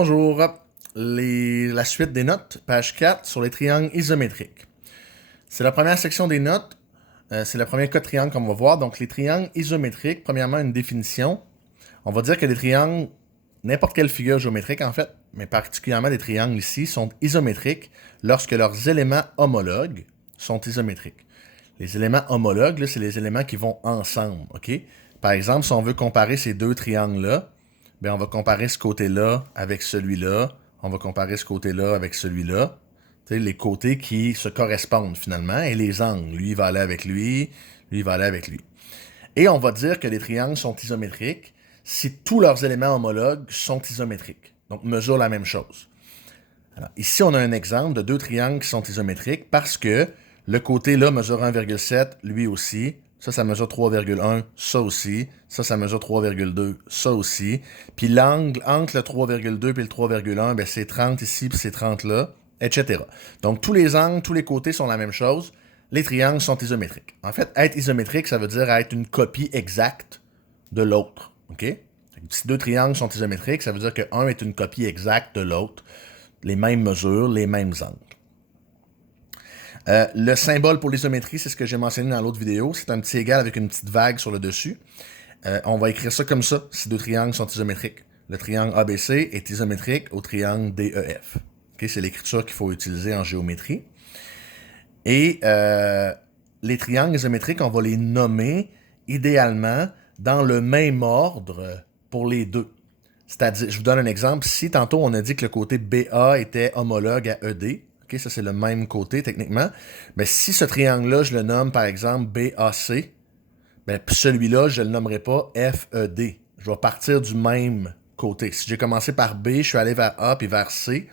Bonjour. La suite des notes, page 4, sur les triangles isométriques. C'est la première section des notes. C'est le premier cas de triangle qu'on va voir. Donc, les triangles isométriques, premièrement, une définition. On va dire que les triangles, n'importe quelle figure géométrique en fait, mais particulièrement les triangles ici, sont isométriques lorsque leurs éléments homologues sont isométriques. Les éléments homologues, c'est les éléments qui vont ensemble. OK? Par exemple, si on veut comparer ces deux triangles-là, bien, on va comparer ce côté-là avec celui-là. On va comparer ce côté-là avec celui-là. Tu sais, les côtés qui se correspondent finalement et les angles. Lui, il va aller avec lui. Lui, il va aller avec lui. Et on va dire que les triangles sont isométriques si tous leurs éléments homologues sont isométriques. Donc, mesurent la même chose. Alors, ici, on a un exemple de deux triangles qui sont isométriques parce que le côté-là mesure 1,7, lui aussi. Ça mesure 3,1, ça aussi. Ça mesure 3,2, ça aussi. Puis l'angle entre le 3,2 et le 3,1, ben c'est 30 ici, puis c'est 30 là, etc. Donc, tous les angles, tous les côtés sont la même chose. Les triangles sont isométriques. En fait, être isométrique, ça veut dire être une copie exacte de l'autre. OK? Si deux triangles sont isométriques, ça veut dire qu'un est une copie exacte de l'autre. Les mêmes mesures, les mêmes angles. Le symbole pour l'isométrie, c'est ce que j'ai mentionné dans l'autre vidéo. C'est un petit égal avec une petite vague sur le dessus. On va écrire ça comme ça, si deux triangles sont isométriques. Le triangle ABC est isométrique au triangle DEF. Okay, c'est l'écriture qu'il faut utiliser en géométrie. Et les triangles isométriques, on va les nommer idéalement dans le même ordre pour les deux. C'est-à-dire, je vous donne un exemple. Si tantôt on a dit que le côté BA était homologue à ED, okay, ça c'est le même côté techniquement, mais si ce triangle-là, je le nomme par exemple BAC, ben, celui-là, je ne le nommerai pas FED. Je vais partir du même côté. Si j'ai commencé par B, je suis allé vers A puis vers C,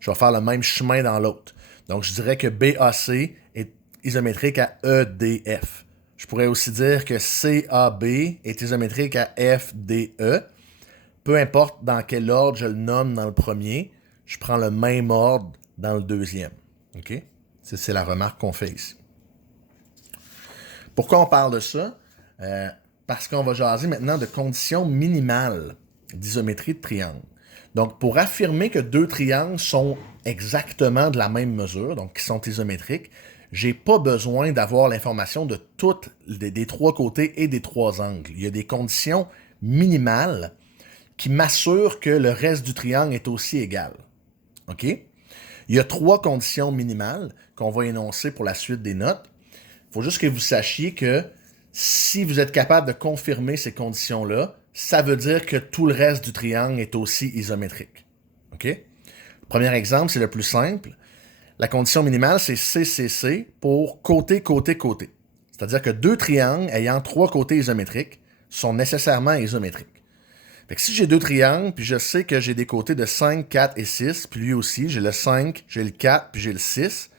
je vais faire le même chemin dans l'autre. Donc je dirais que BAC est isométrique à EDF. Je pourrais aussi dire que CAB est isométrique à FDE. Peu importe dans quel ordre je le nomme dans le premier, je prends le même ordre dans le deuxième. OK? C'est la remarque qu'on fait ici. Pourquoi on parle de ça? Parce qu'on va jaser maintenant de conditions minimales d'isométrie de triangle. Donc, pour affirmer que deux triangles sont exactement de la même mesure, donc qui sont isométriques, j'ai pas besoin d'avoir l'information de toutes des trois côtés et des trois angles. Il y a des conditions minimales qui m'assure que le reste du triangle est aussi égal. OK? Il y a trois conditions minimales qu'on va énoncer pour la suite des notes. Il faut juste que vous sachiez que si vous êtes capable de confirmer ces conditions-là, ça veut dire que tout le reste du triangle est aussi isométrique. OK? Le premier exemple, c'est le plus simple. La condition minimale, c'est CCC pour côté, côté, côté. C'est-à-dire que deux triangles ayant trois côtés isométriques sont nécessairement isométriques. Fait que si j'ai deux triangles, puis je sais que j'ai des côtés de 5, 4 et 6, puis lui aussi, j'ai le 5, j'ai le 4, puis j'ai le 6,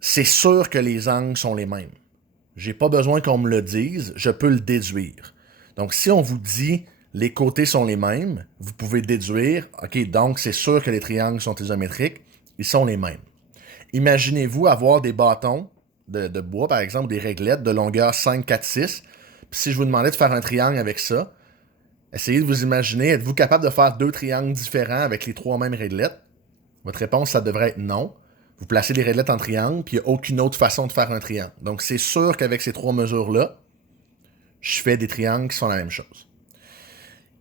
c'est sûr que les angles sont les mêmes. J'ai pas besoin qu'on me le dise, je peux le déduire. Donc, si on vous dit les côtés sont les mêmes, vous pouvez déduire, OK, donc c'est sûr que les triangles sont isométriques, ils sont les mêmes. Imaginez-vous avoir des bâtons de bois, par exemple, des réglettes de longueur 5, 4, 6, puis si je vous demandais de faire un triangle avec ça, essayez de vous imaginer, êtes-vous capable de faire deux triangles différents avec les trois mêmes réglettes? Votre réponse, ça devrait être non. Vous placez les réglettes en triangle, puis il n'y a aucune autre façon de faire un triangle. Donc, c'est sûr qu'avec ces trois mesures-là, je fais des triangles qui sont la même chose.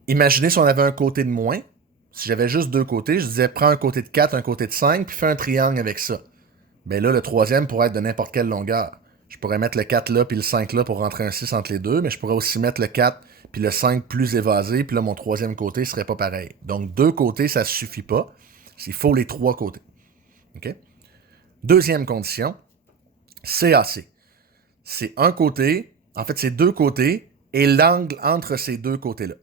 Imaginez si on avait un côté de moins. Si j'avais juste deux côtés, je disais, prends un côté de 4, un côté de 5, puis fais un triangle avec ça. Bien là, le troisième pourrait être de n'importe quelle longueur. Je pourrais mettre le 4 là, puis le 5 là pour rentrer un 6 entre les deux, mais je pourrais aussi mettre le 4 puis le 5 plus évasé, puis là, mon troisième côté ne serait pas pareil. Donc, deux côtés, ça ne suffit pas. Il faut les trois côtés. OK? Deuxième condition, CAC. C'est un côté, en fait, c'est deux côtés et l'angle entre ces deux côtés-là.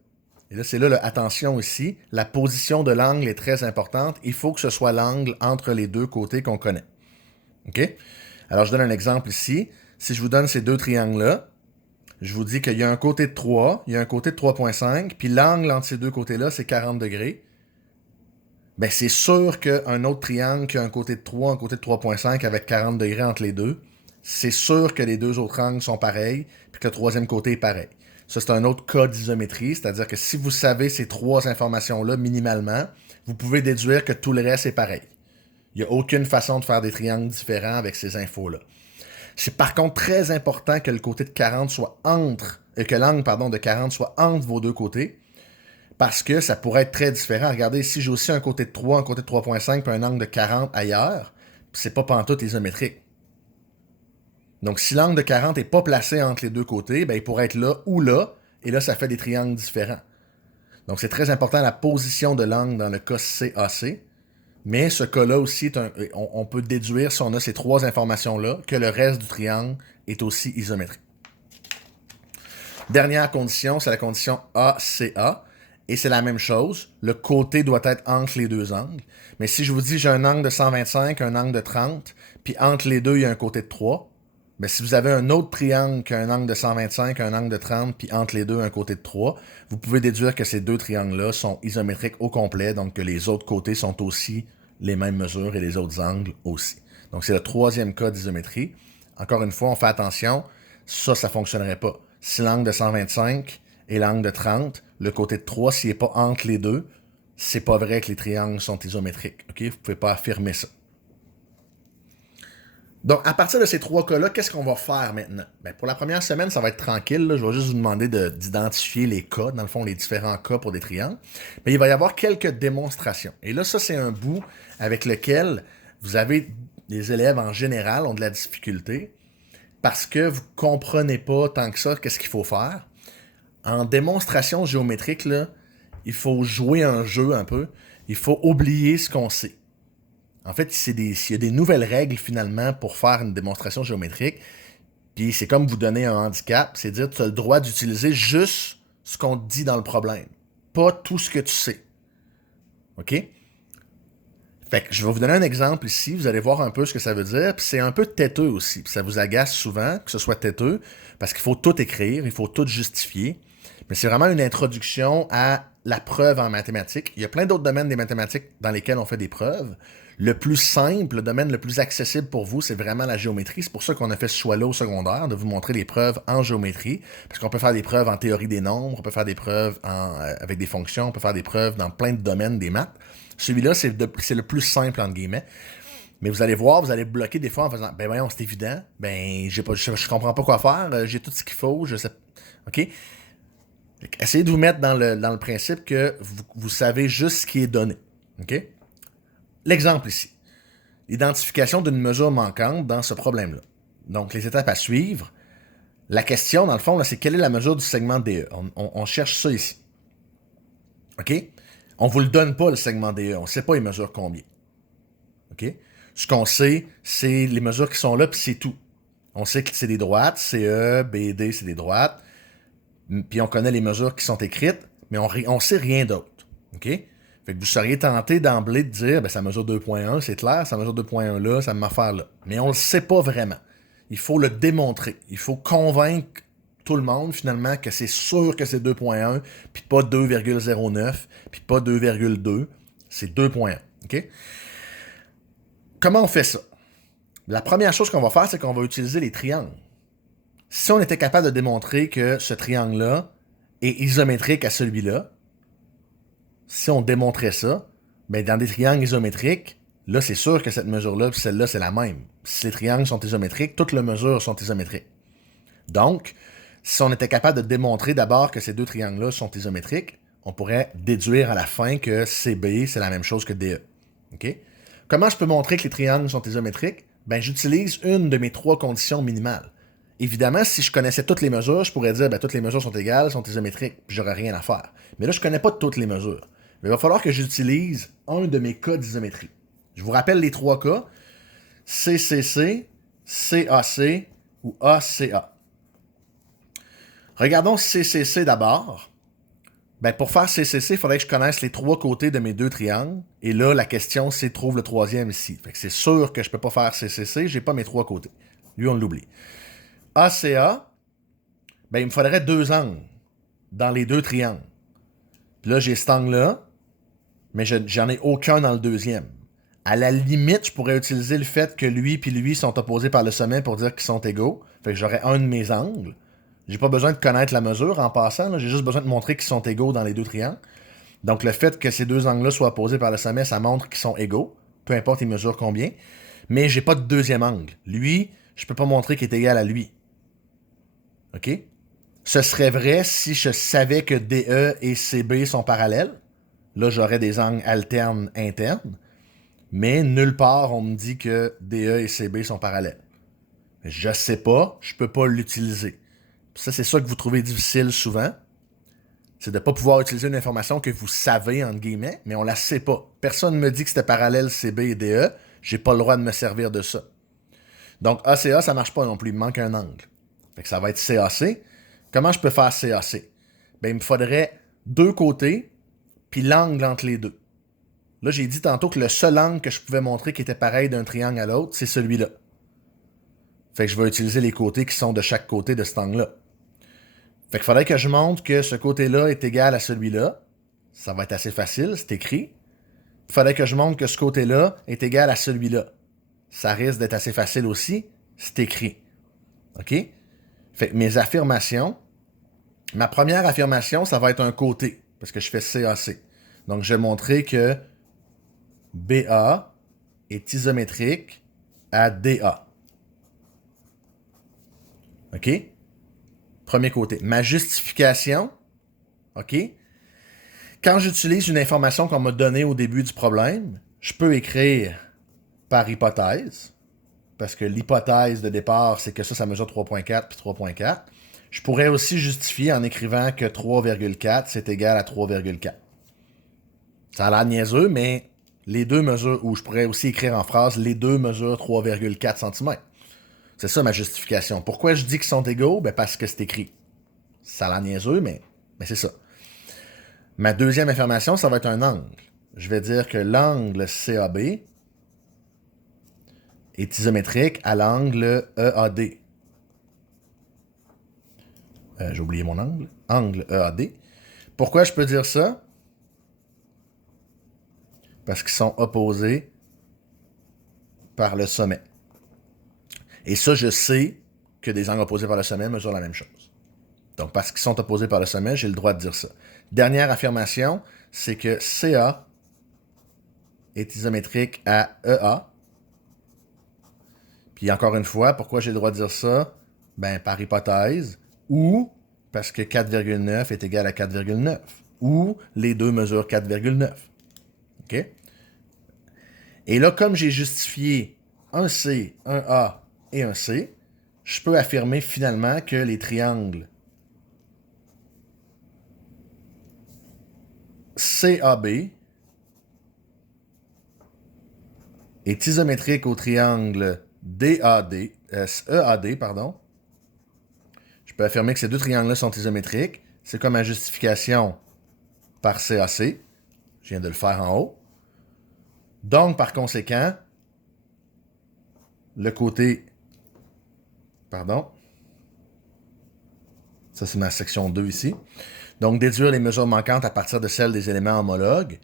Et là, c'est là, attention ici, la position de l'angle est très importante. Il faut que ce soit l'angle entre les deux côtés qu'on connaît. OK? Alors, je donne un exemple ici. Si je vous donne ces deux triangles-là, je vous dis qu'il y a un côté de 3, il y a un côté de 3,5, puis l'angle entre ces deux côtés-là, c'est 40 degrés. Bien, c'est sûr qu'un autre triangle qui a un côté de 3, un côté de 3,5 avec 40 degrés entre les deux, c'est sûr que les deux autres angles sont pareils, puis que le troisième côté est pareil. Ça, c'est un autre cas d'isométrie, c'est-à-dire que si vous savez ces trois informations-là minimalement, vous pouvez déduire que tout le reste est pareil. Il n'y a aucune façon de faire des triangles différents avec ces infos-là. C'est par contre très important que le côté de 40 soit que l'angle de 40 soit entre vos deux côtés, parce que ça pourrait être très différent. Regardez, ici, j'ai aussi un côté de 3, un côté de 3.5, puis un angle de 40 ailleurs, puis c'est pas pantoute isométrique. Donc, si l'angle de 40 n'est pas placé entre les deux côtés, ben, il pourrait être là ou là, et là, ça fait des triangles différents. Donc, c'est très important la position de l'angle dans le cas CAC. Mais ce cas-là aussi, on peut déduire, si on a ces trois informations-là, que le reste du triangle est aussi isométrique. Dernière condition, c'est la condition ACA. Et c'est la même chose. Le côté doit être entre les deux angles. Mais si je vous dis j'ai un angle de 125, un angle de 30, puis entre les deux, il y a un côté de 3, mais si vous avez un autre triangle qui a un angle de 125, un angle de 30, puis entre les deux, un côté de 3, vous pouvez déduire que ces deux triangles-là sont isométriques au complet, donc que les autres côtés sont aussi les mêmes mesures et les autres angles aussi. Donc c'est le troisième cas d'isométrie. Encore une fois, on fait attention, ça ne fonctionnerait pas. Si l'angle de 125 et l'angle de 30, le côté de 3, s'il n'est pas entre les deux, c'est pas vrai que les triangles sont isométriques. Okay? Vous ne pouvez pas affirmer ça. Donc, à partir de ces trois cas-là, qu'est-ce qu'on va faire maintenant? Ben, pour la première semaine, ça va être tranquille. Là. Je vais juste vous demander d'identifier les cas, dans le fond, les différents cas pour des triangles. Mais il va y avoir quelques démonstrations. Et là, ça, c'est un bout avec lequel vous avez, les élèves en général ont de la difficulté parce que vous ne comprenez pas tant que ça qu'est-ce qu'il faut faire. En démonstration géométrique, là, il faut jouer un jeu un peu. Il faut oublier ce qu'on sait. En fait, il y a des nouvelles règles finalement pour faire une démonstration géométrique. Puis c'est comme vous donner un handicap, c'est dire que tu as le droit d'utiliser juste ce qu'on te dit dans le problème. Pas tout ce que tu sais. OK? Fait que je vais vous donner un exemple ici, vous allez voir un peu ce que ça veut dire, puis c'est un peu têteux aussi, puis ça vous agace souvent que ce soit têteux, parce qu'il faut tout écrire, il faut tout justifier, mais c'est vraiment une introduction à la preuve en mathématiques. Il y a plein d'autres domaines des mathématiques dans lesquels on fait des preuves. Le plus simple, le domaine le plus accessible pour vous, c'est vraiment la géométrie. C'est pour ça qu'on a fait ce choix-là au secondaire, de vous montrer les preuves en géométrie, parce qu'on peut faire des preuves en théorie des nombres, on peut faire des preuves avec des fonctions, on peut faire des preuves dans plein de domaines des maths. Celui-là, c'est le plus simple, entre guillemets. Mais vous allez voir, vous allez bloquer des fois en faisant « Ben voyons, c'est évident. Ben, je comprends pas quoi faire. J'ai tout ce qu'il faut. Je sais... » OK? Essayez de vous mettre dans le principe que vous savez juste ce qui est donné. OK? L'exemple ici. L'identification d'une mesure manquante dans ce problème-là. Donc, les étapes à suivre. La question, dans le fond, là, c'est quelle est la mesure du segment DE? On cherche ça ici. OK? On ne vous le donne pas, le segment DE. On ne sait pas, il mesure combien. OK? Ce qu'on sait, c'est les mesures qui sont là, puis c'est tout. On sait que c'est des droites. CE, BD, c'est des droites. Puis on connaît les mesures qui sont écrites, mais on sait rien d'autre. OK? Fait que vous seriez tenté d'emblée de dire, ben ça mesure 2.1, c'est clair, ça mesure 2.1 là, ça me affaire là. Mais on ne le sait pas vraiment. Il faut le démontrer. Il faut convaincre tout le monde, finalement, que c'est sûr que c'est 2.1, puis pas 2,09, puis pas 2,2. C'est 2.1. OK? Comment on fait ça? La première chose qu'on va faire, c'est qu'on va utiliser les triangles. Si on était capable de démontrer que ce triangle-là est isométrique à celui-là, si on démontrait ça, ben dans des triangles isométriques, là, c'est sûr que cette mesure-là et celle-là, c'est la même. Si les triangles sont isométriques, toutes les mesures sont isométriques. Donc, si on était capable de démontrer d'abord que ces deux triangles-là sont isométriques, on pourrait déduire à la fin que CB, c'est la même chose que DE. OK? Comment je peux montrer que les triangles sont isométriques? Ben, j'utilise une de mes trois conditions minimales. Évidemment, si je connaissais toutes les mesures, je pourrais dire ben, toutes les mesures sont égales, sont isométriques, puis j'aurais rien à faire. Mais là, je ne connais pas toutes les mesures. Mais il va falloir que j'utilise un de mes cas d'isométrie. Je vous rappelle les trois cas. CCC, CAC ou ACA. Regardons CCC d'abord. Ben, pour faire CCC, il faudrait que je connaisse les trois côtés de mes deux triangles. Et là, la question, c'est trouve le troisième ici. Fait que c'est sûr que je ne peux pas faire CCC, je n'ai pas mes trois côtés. Lui, on l'oublie. ACA, ben, il me faudrait deux angles dans les deux triangles. Puis là, j'ai cet angle-là, mais j'en ai aucun dans le deuxième. À la limite, je pourrais utiliser le fait que lui et lui sont opposés par le sommet pour dire qu'ils sont égaux. Fait que j'aurais un de mes angles. J'ai pas besoin de connaître la mesure en passant, là. J'ai juste besoin de montrer qu'ils sont égaux dans les deux triangles. Donc le fait que ces deux angles-là soient opposés par le sommet, ça montre qu'ils sont égaux. Peu importe ils mesurent combien. Mais j'ai pas de deuxième angle. Lui, je peux pas montrer qu'il est égal à lui. OK? Ce serait vrai si je savais que DE et CB sont parallèles. Là, j'aurais des angles alternes internes. Mais nulle part, on me dit que DE et CB sont parallèles. Je sais pas, je peux pas l'utiliser. Ça, c'est ça que vous trouvez difficile souvent. C'est de ne pas pouvoir utiliser une information que vous savez, entre guillemets, mais on la sait pas. Personne ne me dit que c'était parallèle CB et DE. J'ai pas le droit de me servir de ça. Donc, ACA, ça marche pas non plus. Il me manque un angle. Fait que ça va être CAC. Comment je peux faire CAC? Ben, il me faudrait deux côtés, puis l'angle entre les deux. Là, j'ai dit tantôt que le seul angle que je pouvais montrer qui était pareil d'un triangle à l'autre, c'est celui-là. Fait que je vais utiliser les côtés qui sont de chaque côté de cet angle-là. Fait qu'il faudrait que je montre que ce côté-là est égal à celui-là. Ça va être assez facile, c'est écrit. Il faudrait que je montre que ce côté-là est égal à celui-là. Ça risque d'être assez facile aussi, c'est écrit. OK? Fait que mes affirmations, ma première affirmation, ça va être un côté, parce que je fais CAC. Donc, je vais montrer que BA est isométrique à DA. OK? Premier côté. Ma justification, OK? Quand j'utilise une information qu'on m'a donnée au début du problème, je peux écrire par hypothèse, parce que l'hypothèse de départ, c'est que ça mesure 3.4 puis 3.4. Je pourrais aussi justifier en écrivant que 3,4, c'est égal à 3,4. Ça a l'air niaiseux, mais les deux mesurent, ou je pourrais aussi écrire en phrase, les deux mesurent 3,4 cm. C'est ça ma justification. Pourquoi je dis qu'ils sont égaux? Ben parce que c'est écrit. Ça a l'air niaiseux, mais c'est ça. Ma deuxième affirmation, ça va être un angle. Je vais dire que l'angle CAB est isométrique à l'angle EAD. J'ai oublié mon angle. Angle EAD. Pourquoi je peux dire ça? Parce qu'ils sont opposés par le sommet. Et ça, je sais que des angles opposés par le sommet mesurent la même chose. Donc, parce qu'ils sont opposés par le sommet, j'ai le droit de dire ça. Dernière affirmation, c'est que CA est isométrique à EA. Puis encore une fois, pourquoi j'ai le droit de dire ça? Ben, par hypothèse, ou parce que 4,9 est égal à 4,9, ou les deux mesurent 4,9. OK? Et là, comme j'ai justifié un C, un A et un C, je peux affirmer finalement que les triangles CAB est isométrique au triangle EAD, pardon. Je peux affirmer que ces deux triangles-là sont isométriques. C'est comme ma justification par CAC. Je viens de le faire en haut. Donc, par conséquent, le côté... Pardon. Ça, c'est ma section 2 ici. Donc, déduire les mesures manquantes à partir de celles des éléments homologues.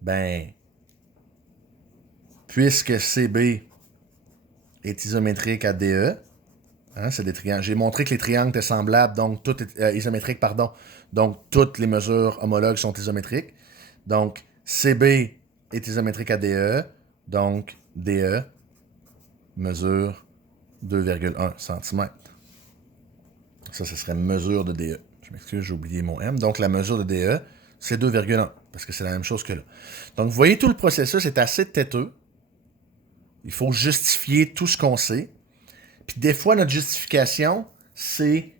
Ben, puisque CB est isométrique à DE, hein, c'est des triangles. J'ai montré que les triangles étaient semblables, donc tout est isométrique, pardon. Donc, toutes les mesures homologues sont isométriques. Donc, CB est isométrique à DE, donc DE mesure 2,1 cm. Ça, ce serait mesure de DE. Je m'excuse, j'ai oublié mon M. Donc, la mesure de DE, c'est 2,1, parce que c'est la même chose que là. Donc, vous voyez, tout le processus est assez têteux. Il faut justifier tout ce qu'on sait. Puis des fois, notre justification, c'est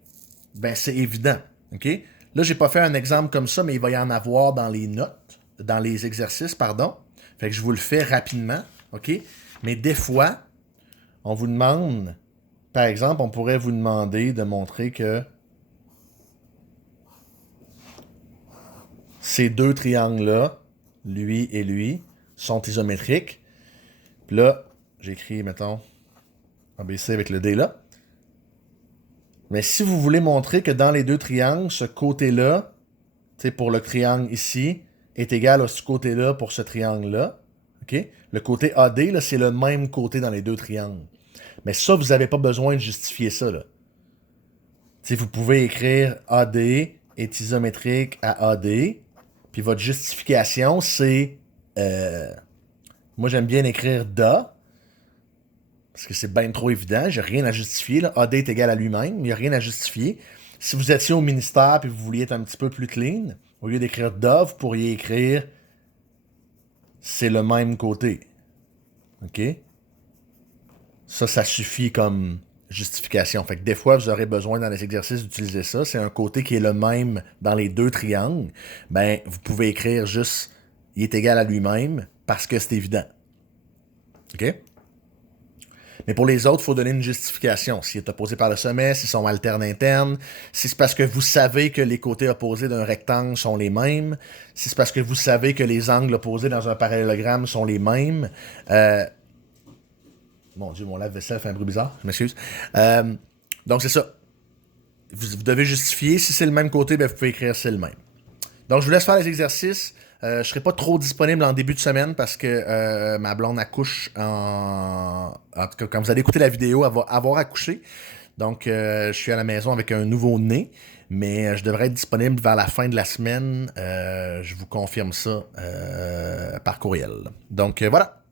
évident. OK? Là, j'ai pas fait un exemple comme ça, mais il va y en avoir dans les notes, dans les exercices, pardon. Fait que je vous le fais rapidement. OK? Mais des fois, on vous demande, par exemple, on pourrait vous demander de montrer que ces deux triangles-là, lui et lui, sont isométriques. Puis là, j'écris, mettons, ABC avec le D là. Mais si vous voulez montrer que dans les deux triangles, ce côté-là, pour le triangle ici, est égal à ce côté-là pour ce triangle-là, OK? Le côté AD, là, c'est le même côté dans les deux triangles. Mais ça, vous n'avez pas besoin de justifier ça, là. sais, vous pouvez écrire AD est isométrique à AD, puis votre justification, c'est... moi, j'aime bien écrire DA, parce que c'est bien trop évident, j'ai rien à justifier. Là. AD est égal à lui-même, il n'y a rien à justifier. Si vous étiez au ministère et vous vouliez être un petit peu plus clean, au lieu d'écrire DA, vous pourriez écrire c'est le même côté. OK? Ça suffit comme justification. Fait que des fois, vous aurez besoin dans les exercices d'utiliser ça. C'est un côté qui est le même dans les deux triangles. Ben, vous pouvez écrire juste il est égal à lui-même parce que c'est évident. OK? Mais pour les autres, il faut donner une justification. S'il est opposé par le sommet, s'ils sont alternes internes, si c'est parce que vous savez que les côtés opposés d'un rectangle sont les mêmes, si c'est parce que vous savez que les angles opposés dans un parallélogramme sont les mêmes. Mon Dieu, mon lave-vaisselle fait un bruit bizarre, je m'excuse. Donc c'est ça. Vous devez justifier. Si c'est le même côté, ben, vous pouvez écrire c'est le même. Donc je vous laisse faire les exercices. Je serai pas trop disponible en début de semaine parce que ma blonde accouche en tout cas, quand vous allez écouter la vidéo, elle va avoir accouché. Donc, je suis à la maison avec un nouveau-né, mais je devrais être disponible vers la fin de la semaine. Je vous confirme ça par courriel. Donc, voilà.